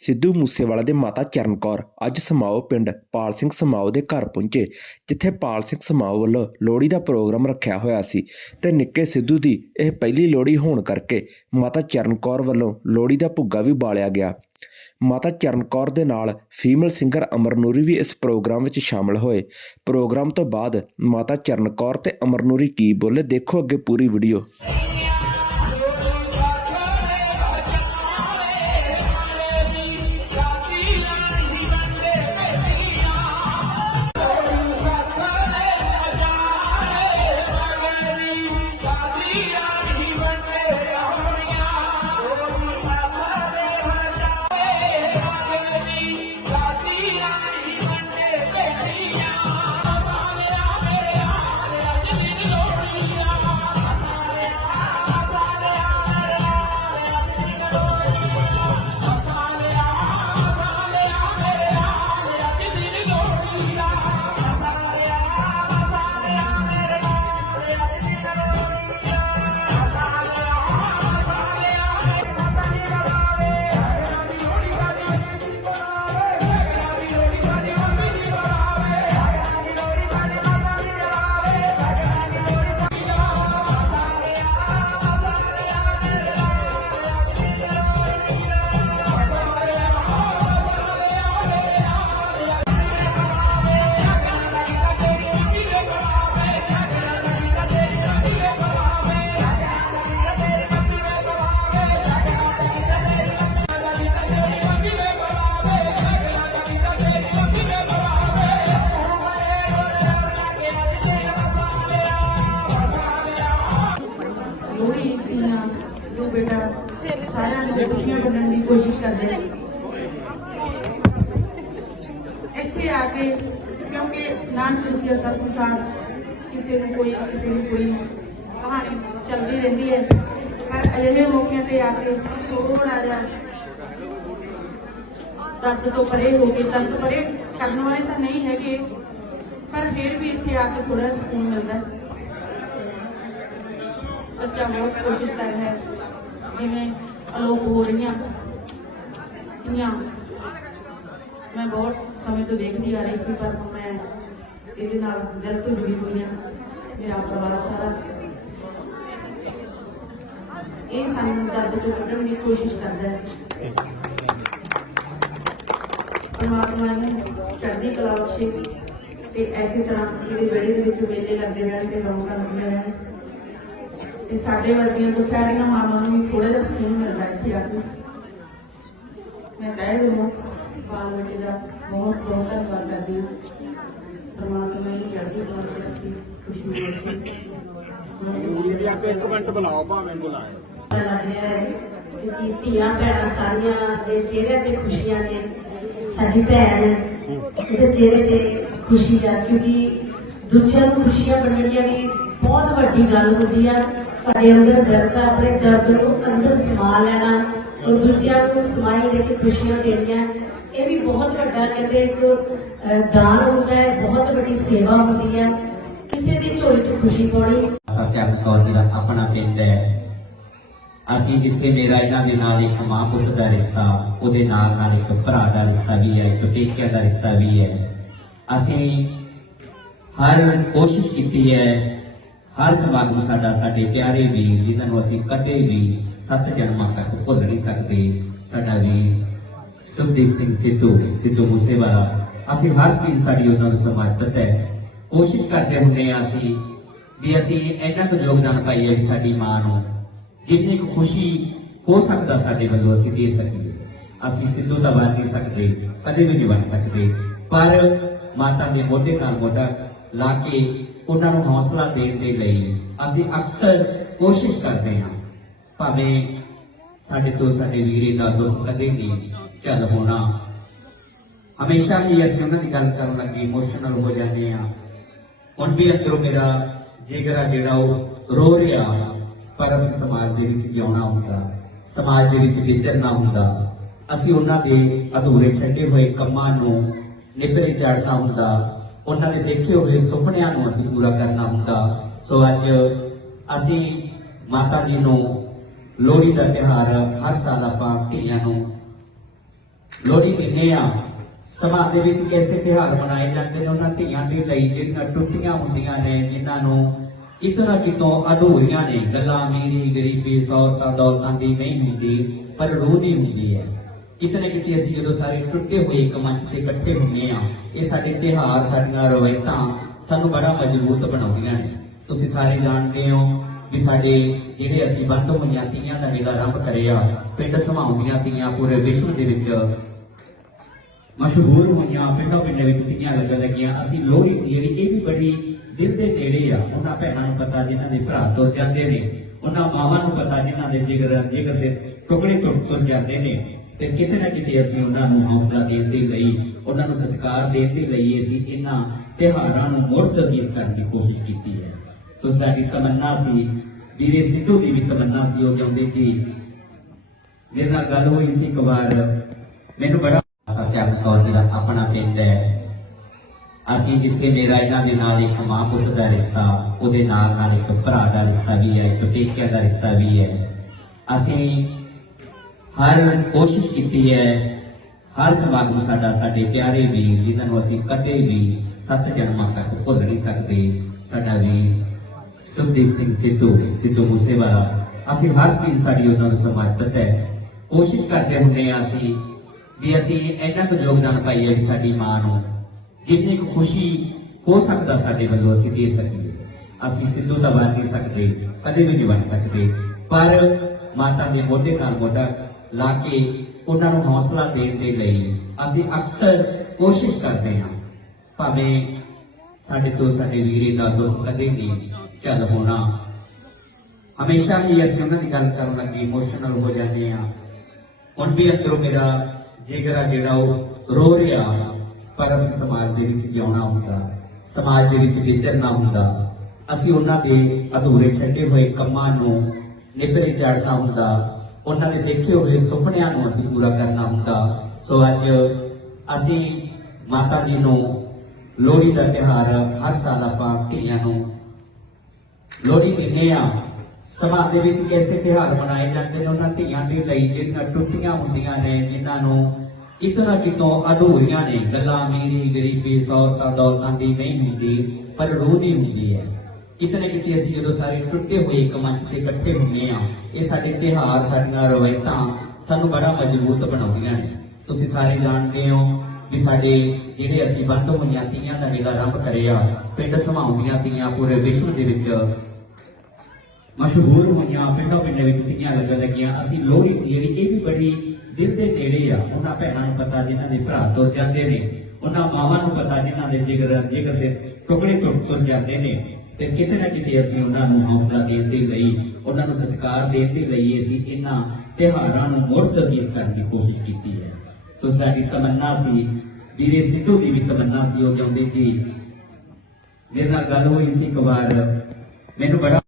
ਸਿੱਧੂ ਮੂਸੇਵਾਲਾ ਦੇ ਮਾਤਾ ਚਰਨ ਕੌਰ ਅੱਜ ਸਮਾਓ ਪਿੰਡ ਪਾਲ ਸਿੰਘ ਸਮਾਓ ਦੇ ਘਰ ਪਹੁੰਚੇ, ਜਿੱਥੇ ਪਾਲ ਸਿੰਘ ਸਮਾਓ ਵੱਲੋਂ ਲੋਹੜੀ ਦਾ ਪ੍ਰੋਗਰਾਮ ਰੱਖਿਆ ਹੋਇਆ ਸੀ ਤੇ ਨਿੱਕੇ ਸਿੱਧੂ ਦੀ ਇਹ ਪਹਿਲੀ ਲੋਹੜੀ ਹੋਣ ਕਰਕੇ ਮਾਤਾ ਚਰਨ ਕੌਰ ਵੱਲੋਂ ਲੋਹੜੀ ਦਾ ਭੁੱਗਾ ਵੀ ਬਾਲਿਆ ਗਿਆ। ਮਾਤਾ ਚਰਨ ਕੌਰ ਦੇ ਨਾਲ ਫੀਮੇਲ ਸਿੰਗਰ ਅਮਰਨੂਰੀ ਵੀ ਇਸ ਪ੍ਰੋਗਰਾਮ ਵਿੱਚ ਸ਼ਾਮਲ ਹੋਏ। ਪ੍ਰੋਗਰਾਮ ਤੋਂ ਬਾਅਦ ਮਾਤਾ ਚਰਨ ਕੌਰ ਤੇ ਅਮਰਨੂਰੀ ਕੀ ਬੋਲੇ ਦੇਖੋ ਅੱਗੇ ਪੂਰੀ ਵੀਡੀਓ। ਜੋ ਬੇਟਾ ਸਾਰਿਆਂ ਨੂੰ ਖੁਸ਼ੀਆਂ ਵੰਡਣ ਦੀ ਕੋਸ਼ਿਸ਼ ਕਰਦੇ ਨੇ ਇੱਥੇ ਆ ਕੇ ਕਿਉਂਕਿ ਨਾਨਕ ਦੀ ਅਸਲ ਸੰਸਾਰ ਕਿਸੇ ਨੂੰ ਕੋਈ ਕਿਸੇ ਨੂੰ ਕੋਈ ਕਹਾਣੀ ਚੱਲਦੀ ਰਹਿੰਦੀ ਹੈ ਪਰ ਅਜਿਹੇ ਮੌਕਿਆਂ ਤੇ ਆ ਕੇ ਥੋੜਾ ਜਿਹਾ ਦਰਦ ਤੋਂ ਪਰੇ ਹੋ ਕੇ ਦਰਦ ਪਰੇ ਕਰਨ ਵਾਲੇ ਤਾਂ ਨਹੀਂ ਹੈਗੇ ਪਰ ਫਿਰ ਵੀ ਇੱਥੇ ਆ ਕੇ ਥੋੜਾ ਸਕੂਨ ਮਿਲਦਾ ਹੈ ਜਿਵੇਂ ਅਲੋਪ ਹੋ ਰਹੀਆਂ? ਧੀਆਂ, ਮੈਂ ਬਹੁਤ ਸਮੇਂ ਤੋਂ ਦੇਖਦੀ ਆ ਰਹੀ ਸੀ, ਪਰ ਹੁਣ ਮੈਂ ਇਹਦੇ ਨਾਲ ਦਿਲ ਤੋਂ ਜੁੜੀ ਹੋਈ ਹਾਂ। ਮੇਰਾ ਪਰਿਵਾਰ ਸਾਰਾ। ਇਹ ਸਾਨੂੰ ਦਰਦ ਤੋਂ ਕੱਢਣ ਦੀ ਕੋਸ਼ਿਸ਼ ਕਰਦਾ ਹੈ। ਪਰਮਾਤਮਾ ਨੂੰ ਚੜ੍ਹਦੀ ਕਲਾ ਬਖਸ਼ੇ ਤੇ ਐਸੀ ਤਰ੍ਹਾਂ ਇਹਦੇ ਵਿਹੜੇ ਦੇ ਵਿੱਚ ਮੇਲੇ ਲੱਗਦੇ ਰਹਿਣ ਤੇ ਰੌਣਕਾਂ ਲੱਗਦੀਆਂ ਰਹਿਣ ਤੇ ਸਾਡੇ ਵਰਗੀਆਂ ਦੁਖਿਆਰੀਆਂ ਮਾਵਾਂ ਨੂੰ ਵੀ ਥੋੜਾ ਜਿਹਾ ਸਕੂਨ ਮਿਲਦਾ ਇੱਥੇ ਆ ਕੇ। ਮੈਂ ਕਹਿ ਦਵਾਂ ਬਾਲ ਬੇਟੇ ਦਾ ਬਹੁਤ ਬਹੁਤ ਧੰਨਵਾਦ ਕਰਦੀ ਪਰਮਾਤਮਾ ਨੂੰ ਕਲਾ ਵਿੱਚ ਰੱਖੀ ਖੁਸ਼ੀ ਆਪੇ ਇੱਕ ਮਿੰਟ ਬੁਲਾਓ ਭਾਵੇਂ ਬੁਲਾਏ। ਲੱਗ ਰਿਹਾ ਹੈ ਕਿਉਂਕਿ ਧੀਆਂ ਭੈਣਾਂ ਸਾਰੀਆਂ ਦੇ ਚਿਹਰੇ ਤੇ ਖੁਸ਼ੀਆਂ ਨੇ। ਸਾਡੀ ਭੈਣ ਇਹਦੇ ਚਿਹਰੇ ਤੇ ਖੁਸ਼ੀ ਆ ਕਿਉਂਕਿ ਦੂਜਿਆਂ ਨੂੰ ਖੁਸ਼ੀਆਂ ਵੰਡਣੀਆਂ ਵੀ ਬਹੁਤ ਵੱਡੀ ਗੱਲ ਹੁੰਦੀ ਆ। ਸਾਡੇ ਅੰਦਰ ਦਰਦ ਆ, ਆਪਣੇ ਦਰਦ ਨੂੰ ਅੰਦਰ ਸਮਾ ਲੈਣਾ, ਔਰ ਦੂਜਿਆਂ ਨੂੰ ਸਮਾਈ ਦੇ ਕੇ ਖੁਸ਼ੀਆਂ ਦੇਣੀਆਂ, ਇਹ ਵੀ ਬਹੁਤ ਵੱਡਾ ਕਹਿੰਦੇ ਇੱਕ ਦਾਨ ਹੁੰਦਾ ਹੈ, ਬਹੁਤ ਵੱਡੀ ਸੇਵਾ ਹੁੰਦੀ ਹੈ। ਕਿਸੇ ਦੀ ਝੋਲੀ 'ਚ ਖੁਸ਼ੀ ਪਾਉਣੀ। ਮਾਤਾ ਕੌਰ ਜੀ ਦਾ ਆਪਣਾ ਪਿੰਡ ਹੈ। ਅਸੀਂ ਜਿੱਥੇ ਮੇਰਾ ਇਹਨਾਂ ਦੇ ਨਾਲ ਇੱਕ ਮਾਂ ਪੁੱਤ ਦਾ ਰਿਸ਼ਤਾ, ਉਹਦੇ ਨਾਲ ਨਾਲ ਇੱਕ ਭਰਾ ਦਾ ਰਿਸ਼ਤਾ ਵੀ ਹੈ, ਇੱਕ ਪੇਕਿਆਂ ਦਾ ਰਿਸ਼ਤਾ ਵੀ ਹੈ। ਅਸੀਂ ਹਰ ਕੋਸ਼ਿਸ਼ ਕੀਤੀ ਹੈ ਹਰ ਸਮਾਗਮ ਸਾਡਾ, ਸਾਡੇ ਪਿਆਰੇ ਵੀਰ ਜਿਨ੍ਹਾਂ ਨੂੰ ਅਸੀਂ ਕਦੇ ਵੀ ਸੱਤ ਜਨਮਾਂ ਤੱਕ ਭੁੱਲ ਨਹੀਂ ਸਕਦੇ, ਸਾਡਾ ਵੀਰ ਸੁਖਦੀਪ ਸਿੰਘ ਸਿੱਧੂ ਸਿੱਧੂ ਮੂਸੇਵਾਲਾ, ਅਸੀਂ ਹਰ ਚੀਜ਼ ਸਾਡੀ ਉਹਨਾਂ ਨੂੰ ਸਮਰਪਿਤ ਹੈ। ਕੋਸ਼ਿਸ਼ ਕਰਦੇ ਹੁੰਦੇ ਹਾਂ ਅਸੀਂ ਵੀ ਅਸੀਂ ਇੰਨਾ ਕੁ ਯੋਗਦਾਨ ਪਾਈਏ ਵੀ ਸਾਡੀ ਮਾਂ ਨੂੰ, ਜਿੰਨੀ ਕੁ ਖੁਸ਼ੀ ਹੋ ਸਕਦਾ ਸਾਡੇ ਵੱਲੋਂ ਅਸੀਂ ਦੇ ਸਕੀਏ। ਅਸੀਂ ਸਿੱਧੂ ਤਾਂ ਬਣ ਨਹੀਂ ਸਕਦੇ, ਕਦੇ ਵੀ ਨਹੀਂ ਬਣ ਸਕਦੇ, ਪਰ ਮਾਤਾ ਦੇ ਮੋਢੇ ਨਾਲ ਮੋਢਾ ਲਾ ਕੇ ਉਹਨਾਂ ਨੂੰ ਹੌਸਲਾ ਦੇਣ ਦੇ ਲਈ ਅਸੀਂ ਅਕਸਰ ਕੋਸ਼ਿਸ਼ ਕਰਦੇ ਹਾਂ। ਭਾਵੇਂ ਸਾਡੇ ਤੋਂ ਸਾਡੇ ਵੀਰੇ ਦਾ ਦੁੱਖ ਕਦੇ ਨਹੀਂ ਚੱਲ ਹੋਣਾ। ਹਮੇਸ਼ਾ ਹੀ ਅਸੀਂ ਉਹਨਾਂ ਦੀ ਗੱਲ ਕਰਨ ਲੱਗੇ ਇਮੋਸ਼ਨਲ ਹੋ ਜਾਂਦੇ ਆ ਹੁਣ ਵੀ ਅੰਦਰੋਂ ਮੇਰਾ ਜਿਗਰਾ ਜਿਹੜਾ ਉਹ ਰੋ ਰਿਹਾ ਪਰ ਅਸੀਂ ਸਮਾਜ ਦੇ ਵਿੱਚ ਜਿਉਣਾ ਹੁੰਦਾ, ਸਮਾਜ ਦੇ ਵਿੱਚ ਵਿਚਰਨਾ ਹੁੰਦਾ। ਅਸੀਂ ਉਹਨਾਂ ਦੇ ਅਧੂਰੇ ਛੱਡੇ ਹੋਏ ਕੰਮਾਂ ਨੂੰ ਨਿਭਰੇ ਚੜਨਾ ਹੁੰਦਾ। ਉਹਨਾਂ ਦੇ ਦੇਖੇ ਹੋਏ ਸੁਪਨਿਆਂ ਨੂੰ ਅਸੀਂ ਪੂਰਾ ਕਰਨਾ ਹੁੰਦਾ। ਸੋ ਅੱਜ ਅਸੀਂ ਮਾਤਾ ਜੀ ਨੂੰ ਲੋਹੜੀ ਦਾ ਤਿਉਹਾਰ ਹਰ ਸਾਲ ਆਪਾਂ ਧੀਆਂ ਨੂੰ ਲੋਹੜੀ ਦਿੰਦੇ ਆ ਸਮਾਜ ਦੇ ਵਿੱਚ ਕੈਸੇ ਤਿਉਹਾਰ ਮਨਾਏ ਜਾਂਦੇ ਨੇ, ਉਹਨਾਂ ਧੀਆਂ ਦੇ ਲਈ ਜਿਹੜੀਆਂ ਟੁੱਟੀਆਂ ਹੁੰਦੀਆਂ ਨੇ, ਜਿਨ੍ਹਾਂ ਨੂੰ ਕਿਤਨਾ ਕਿਤੋਂ ਅਧੂਰੀਆਂ ਨੇ। ਗੱਲਾਂ ਅਮੀਰੀ, ਗਰੀਬੀ, ਸੌਰਤਾਂ, ਦੌਲਤਾਂ ਦੀ ਨਹੀਂ ਹੁੰਦੀ, ਪਰ ਰੂਹ ਦੀ ਹੁੰਦੀ ਹੈ। ਕਿਤੇ ਨਾ ਕਿਤੇ ਅਸੀਂ ਜਦੋਂ ਸਾਰੇ ਟੁੱਟੇ ਹੋਏ ਇੱਕ ਮੰਚ ਤੇ ਇਕੱਠੇ ਹੁੰਦੇ ਆ, ਇਹ ਸਾਡੇ ਤਿਉਹਾਰ, ਸਾਡੀਆਂ ਰਵਾਇਤਾਂ ਸਾਨੂੰ ਬੜਾ ਮਜ਼ਬੂਤ ਬਣਾਉਂਦੀਆਂ ਨੇ। ਤੁਸੀਂ ਸਾਰੇ ਜਾਣਦੇ ਹੋ ਵੀ ਸਾਡੇ ਜਿਹੜੇ ਅਸੀਂ ਬੰਦ ਹੋਈਆਂ ਤੀਆਂ ਦਾ ਮੇਲਾ ਆਰੰਭ ਕਰਿਆ ਪਿੰਡ ਸਮਾਉਂਦੀਆਂ ਤੀਆਂ, ਪੂਰੇ ਵਿਸ਼ਵ ਦੇ ਵਿੱਚ ਮਸ਼ਹੂਰ ਹੋਈਆਂ, ਪਿੰਡਾਂ ਪਿੰਡਾਂ ਵਿੱਚ ਤੀਆਂ ਲੱਗਣ ਲੱਗੀਆਂ। ਅਸੀਂ ਲੋਹੜੀ ਸੀ, ਜਿਹੜੀ ਇਹ ਵੀ ਬੜੀ ਦਿਲ ਦੇ ਨੇੜੇ ਆ। ਉਹਨਾਂ ਭੈਣਾਂ ਨੂੰ ਪਤਾ, ਜਿਨ੍ਹਾਂ ਦੇ ਭਰਾ ਤੁਰ ਜਾਂਦੇ ਨੇ। ਉਹਨਾਂ ਮਾਵਾਂ ਨੂੰ ਪਤਾ, ਜਿਨ੍ਹਾਂ ਦੇ ਜਿਗਰ ਜਿਗਰ ਦੇ ਟੁਕੜੇ ਤੁਰ ਤੁਰ ਜਾਂਦੇ ਨੇ। ਤੇ ਕਿਤੇ ਨਾ ਕਿਤੇ ਅਸੀਂ ਉਹਨਾਂ ਨੂੰ ਹੌਸਲਾ ਦੇਣ ਦੇ ਲਈ, ਉਹਨਾਂ ਨੂੰ ਸਤਿਕਾਰ ਦੇਣ ਦੇ ਲਈ ਅਸੀਂ ਇਹਨਾਂ ਤਿਉਹਾਰਾਂ ਨੂੰ ਮੁੜ ਸਰਜੀਤ ਕਰਨ ਦੀ ਕੋਸ਼ਿਸ਼ ਕੀਤੀ ਹੈ। ਸੋ ਸਾਡੀ ਤਮੰਨਾ ਸੀ, ਵੀਰੇ ਸਿੱਧੂ ਦੀ ਵੀ ਤਮੰਨਾ ਸੀ, ਉਹ ਚਾਹੁੰਦੇ ਕਿ ਮੇਰੇ ਨਾਲ ਗੱਲ ਹੋਈ ਸੀ ਇੱਕ ਵਾਰ, ਮੈਨੂੰ ਬੜਾ ਚਰਨ ਕੌਰ ਜੀ ਆਪਣਾ ਪਿੰਡ ਹੈ। ਅਸੀਂ ਜਿੱਥੇ ਮੇਰਾ ਇਹਨਾਂ ਦੇ ਨਾਲ ਇੱਕ ਮਾਂ ਪੁੱਤ ਦਾ ਰਿਸ਼ਤਾ, ਉਹਦੇ ਨਾਲ ਨਾਲ ਇੱਕ ਭਰਾ ਦਾ ਰਿਸ਼ਤਾ ਵੀ ਹੈ, ਇੱਕ ਪੇਕਿਆਂ ਦਾ ਰਿਸ਼ਤਾ ਵੀ ਹੈ। ਅਸੀਂ ਹਰ ਕੋਸ਼ਿਸ਼ ਕੀਤੀ ਹੈ, ਹਰ ਸਮਾਗਮ ਸਾਡਾ, ਸਾਡੇ ਪਿਆਰੇ ਵੀਰ, ਜਿਨ੍ਹਾਂ ਨੂੰ ਅਸੀਂ ਕਦੇ ਵੀ ਸੱਤ ਜਨਮਾਂ ਤੱਕ ਭੁੱਲ ਨਹੀਂ ਸਕਦੇ, ਸਾਡਾ ਵੀਰ ਸੁਖਦੀਪ ਸਿੰਘ ਸਿੱਧੂ ਸਿੱਧੂ ਮੂਸੇਵਾਲਾ, ਅਸੀਂ ਹਰ ਚੀਜ਼ ਸਾਡੀ ਉਹਨਾਂ ਨੂੰ ਸਮਰਪਿਤ ਹੈ। ਕੋਸ਼ਿਸ਼ ਕਰਦੇ ਹੁੰਦੇ ਹਾਂ ਅਸੀਂ ਵੀ ਅਸੀਂ ਇੰਨਾ ਕੁ ਯੋਗਦਾਨ ਪਾਈਏ ਵੀ ਸਾਡੀ ਮਾਂ ਨੂੰ, ਜਿੰਨੀ ਕੁ ਖੁਸ਼ੀ ਹੋ ਸਕਦਾ ਸਾਡੇ ਵੱਲੋਂ ਅਸੀਂ ਦੇ ਸਕੀਏ। ਅਸੀਂ ਸਿੱਧੂ ਤਾਂ ਬਣ ਨਹੀਂ ਸਕਦੇ, ਕਦੇ ਵੀ ਨਹੀਂ ਬਣ ਸਕਦੇ, ਪਰ ਮਾਤਾ ਦੇ ਮੋਢੇ ਨਾਲ ਮੋਢਾ ਲਾ ਕੇ ਉਹਨਾਂ ਨੂੰ ਹੌਸਲਾ ਦੇਣ ਦੇ ਲਈ ਅਸੀਂ ਅਕਸਰ ਕੋਸ਼ਿਸ਼ ਕਰਦੇ ਹਾਂ। ਭਾਵੇਂ ਸਾਡੇ ਤੋਂ ਸਾਡੇ ਵੀਰੇ ਦਾ ਦੁੱਖ ਕਦੇ ਨਹੀਂ ਚੱਲ ਹੋਣਾ। ਹਮੇਸ਼ਾ ਹੀ ਅਸੀਂ ਉਹਨਾਂ ਦੀ ਗੱਲ ਕਰਨ ਲੱਗੇ ਇਮੋਸ਼ਨਲ ਹੋ ਜਾਂਦੇ ਆ ਹੁਣ ਵੀ ਅੰਦਰੋਂ ਮੇਰਾ ਜਿਗਰ ਆ ਜਿਹੜਾ ਉਹ ਰੋ ਰਿਹਾ, ਪਰ ਅਸੀਂ ਸਮਾਜ ਦੇ ਵਿੱਚ ਜਿਉਣਾ ਹੁੰਦਾ, ਸਮਾਜ ਦੇ ਵਿੱਚ ਵਿਚਰਨਾ ਹੁੰਦਾ। ਅਸੀਂ ਉਹਨਾਂ ਦੇ ਅਧੂਰੇ ਛੱਡੇ ਹੋਏ ਕੰਮਾਂ ਨੂੰ ਨਿਭਰੇ ਚੜਨਾ ਹੁੰਦਾ। ਉਹਨਾਂ ਦੇ ਦੇਖੇ ਹੋਏ ਸੁਪਨਿਆਂ ਨੂੰ ਅਸੀਂ ਪੂਰਾ ਕਰਨਾ ਹੁੰਦਾ। ਸੋ ਅੱਜ ਅਸੀਂ ਮਾਤਾ ਜੀ ਨੂੰ ਲੋਹੜੀ ਦਾ ਤਿਉਹਾਰ ਹਰ ਸਾਲ ਆਪਾਂ ਧੀਆਂ ਨੂੰ ਲੋਹੜੀ ਦਿੰਦੇ ਆ ਸਮਾਜ ਦੇ ਵਿੱਚ ਕੈਸੇ ਤਿਉਹਾਰ ਮਨਾਏ ਜਾਂਦੇ ਨੇ, ਉਹਨਾਂ ਧੀਆਂ ਦੇ ਲਈ ਜਿਹੜੀਆਂ ਟੁੱਟੀਆਂ ਹੁੰਦੀਆਂ ਨੇ, ਜਿਨ੍ਹਾਂ ਨੂੰ ਕਿਤਨਾ ਕਿਤੋਂ ਅਧੂਰੀਆਂ ਨੇ। ਗੱਲਾਂ ਮੇਰੀ ਗਰੀਬੀ, ਸੌਰਤਾਂ, ਦੌਲਤਾਂ ਦੀ ਨਹੀਂ ਹੁੰਦੀ, ਪਰ ਰੂਹ ਦੀ ਹੁੰਦੀ ਹੈ। ਕਿਤੇ ਨਾ ਕਿਤੇ ਅਸੀਂ ਜਦੋਂ ਸਾਰੇ ਟੁੱਟੇ ਹੋਏ ਇੱਕ ਮੰਚ ਤੇ ਇਕੱਠੇ ਹੁੰਦੇ ਆ, ਇਹ ਸਾਡੇ ਤਿਉਹਾਰ, ਸਾਡੀਆਂ ਰਵਾਇਤਾਂ ਸਾਨੂੰ ਬੜਾ ਮਜ਼ਬੂਤ ਬਣਾਉਂਦੀਆਂ ਨੇ। ਤੁਸੀਂ ਸਾਰੇ ਜਾਣਦੇ ਹੋ ਵੀ ਸਾਡੇ ਜਿਹੜੇ ਅਸੀਂ ਬੰਦ ਹੋਈਆਂ ਤੀਆਂ ਦਾ ਮੇਲਾ ਆਰੰਭ ਕਰਿਆ ਪਿੰਡ ਸਮਾਉਂਦੀਆਂ ਤੀਆਂ ਪੂਰੇ ਵਿਸ਼ਵ ਦੇ ਵਿੱਚ। ਮਸ਼ਹੂਰ ਹੋਈਆਂ ਪਿੰਡਾਂ ਪਿੰਡਾਂ ਵਿੱਚ ਤੀਆਂ ਲੱਗਣ ਲੱਗੀਆਂ। ਅਸੀਂ ਲੋਹੜੀ ਸੀ, ਜਿਹੜੀ ਇਹ ਵੀ ਬੜੀ ਦਿਲ ਦੇ ਨੇੜੇ ਆ। ਉਹਨਾਂ ਭੈਣਾਂ ਨੂੰ ਪਤਾ, ਜਿਨ੍ਹਾਂ ਦੇ ਭਰਾ ਤੁਰ ਜਾਂਦੇ ਨੇ। ਉਹਨਾਂ ਮਾਵਾਂ ਨੂੰ ਪਤਾ, ਜਿਨ੍ਹਾਂ ਦੇ ਜਿਗਰ ਜਿਗਰ ਦੇ ਟੁਕੜੇ ਤੁਰ ਤੁਰ ਜਾਂਦੇ ਨੇ। ਤੇ ਕਿਤੇ ਨਾ ਕਿਤੇ ਅਸੀਂ ਉਹਨਾਂ ਨੂੰ ਹੌਸਲਾ ਦੇਣ ਦੇ ਲਈ, ਉਹਨਾਂ ਨੂੰ ਸਤਿਕਾਰ ਦੇਣ ਦੇ ਲਈ ਅਸੀਂ ਇਹਨਾਂ ਤਿਉਹਾਰਾਂ ਨੂੰ ਮੁੜ ਸਰਜੀਤ ਕਰਨ ਦੀ ਕੋਸ਼ਿਸ਼ ਕੀਤੀ ਹੈ। ਸੋ ਸਾਡੀ ਤਮੰਨਾ ਸੀ, ਵੀਰੇ ਸਿੱਧੂ ਦੀ ਵੀ ਤਮੰਨਾ ਸੀ, ਉਹ ਚਾਹੁੰਦੇ ਜੀ, ਮੇਰੇ ਨਾਲ ਗੱਲ ਹੋਈ ਸੀ ਇੱਕ ਵਾਰ, ਮੈਨੂੰ ਬੜਾ